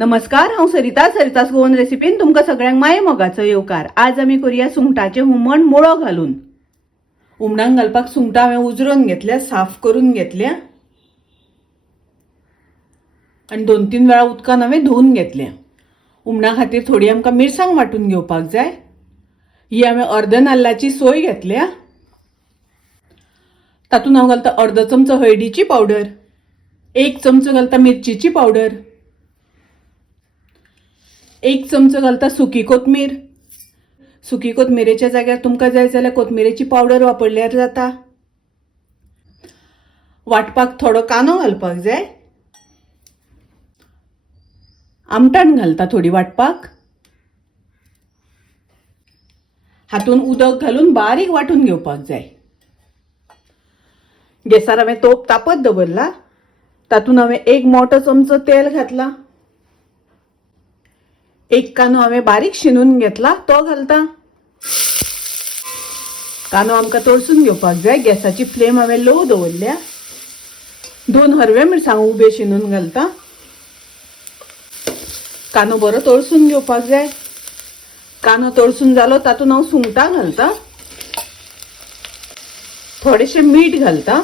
नमस्कार, हांव सरितास गोवन रेसिपीन तुमकां सगळ्यांक माये मोगाचो येवकार। आज आमी करूया सुंगटाचे हुमण मुळो घालून। हुमणाक घालपाक सुंगटां हांवें उजरोवन घेतल्या, साफ करून घेतल्या आनी 2-3 वेळा उदकान हांवें धुवन घेतल्या। हुमणा खातीर थोडी आमकां मिरसांग वांटून घेवपाक जाय। ही हांवें अर्द नाल्लाची सोय घेतल्या। तातूंत हांव घालता अर्दो चमचो हळदीची पावडर, 1 चमचो घालता मिरचीची पावडर, 1 चमचो घालता सुकी कोथमीर। सुकी कोथमिरेच्या जाग्यार तुमकां जाय जाल्यार कोथमिरेची पावडर वापरल्यार जाता। वाटपाक थोडो कांदो घालपाक जाय। आमटाण घालता थोडी वाटपाक। हातून उदक घालून बारीक वाटून घेवपाक जाय। गॅसार हांवें तोप तापत दवरला। तातून हांवें 1 मोठो चमचो तेल घातला। 1 कांदो हांवें बारीक शिनून घेतला, तो घालता। कांदो आमकां तळसून घेवपाक जाय। गॅसाची फ्लेम हांवें लो दवरल्या। 2 हरवे मिरसांगो उबे शिनून घालता। कांदो बरो तळसून घेवपाक जाय। कांदो तळसून जालो तातून हांव सुंगटां घालता। थोडेशें मीठ घालता।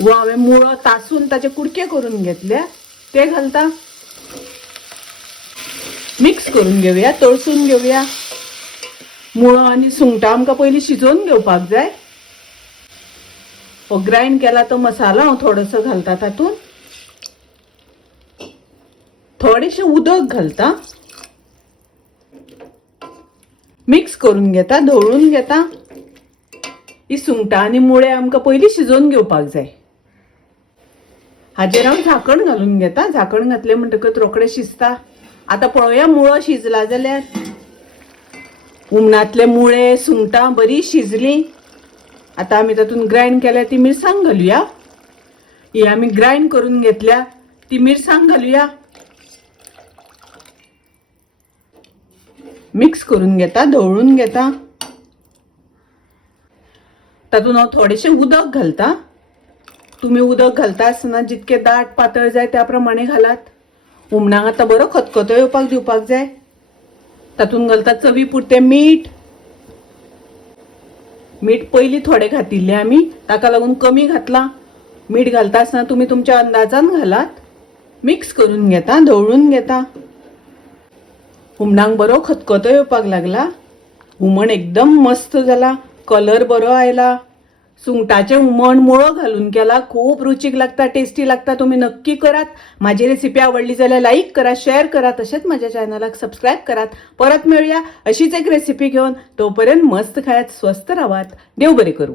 वो हांवें मुळो तासून ताचे कुडके करून घेतल्या, ते घालता। मिक्स करून घेवया, तळसून घेवया। मुळो आनी सुंगटां आमकां पयलीं शिजोवन घेवपाक जाय। हो ग्राइंड केला तो मसालो हांव थोडोसो घालता तातून। थोडेशें उदक घालता। मिक्स करून घेता, धवळून घेता। ही सुंगटां आनी मुळे आमकां पयलीं शिजोवन घेवपाक जाय। हाजेर हांव झाकण घालून घेता। झाकण घातलें म्हणटकच रोखडें शिजता। आता पळोवया मुळो शिजला जाल्यार। हुमणांतले मुळे सुंगटां बरी शिजली। आता आमी तातून ग्राइंड केल्या ती मिरसांग घालुया। ही आमी ग्राइंड करून घेतल्या ती मिरसांग घालुया। मिक्स करून घेता, धवळून घेता। तातून हांव थोडेशें उदक घालता। तुम्ही उदक घालता आसतना जितके दाट पातळ जाय त्या प्रमाणे घालात। हुमणाक आतां बरो खतखतो येवपाक दिवपाक जाय। तातून घालता चवी पुरतें मीठ। मीठ पयलीं थोडें घातिल्लें आमी, ताका लागून कमी घातला। मीठ घालता आसतना तुम्ही तुमच्या अंदाजान घालात। मिक्स करून घेता, धवळून घेता। हुमणाक बरो खतखतो येवपाक लागला। हुमण एकदम मस्त जाला, कलर बरो आयला। सुंगटाचे हुमण मुळो घालून केला, खूप रुचीक लागता, टेस्टी लागता। तुम्ही नक्की करात। माझी रेसिपी आवडली जाल्यार लाईक करा, शेअर करा, तसेच माझ्या चॅनलाक सबस्क्राईब करात। परत मिळूया अशीच एक रेसिपी घेऊन। तोपर्यंत मस्त खायत, स्वस्त राहात। देव बरे करू।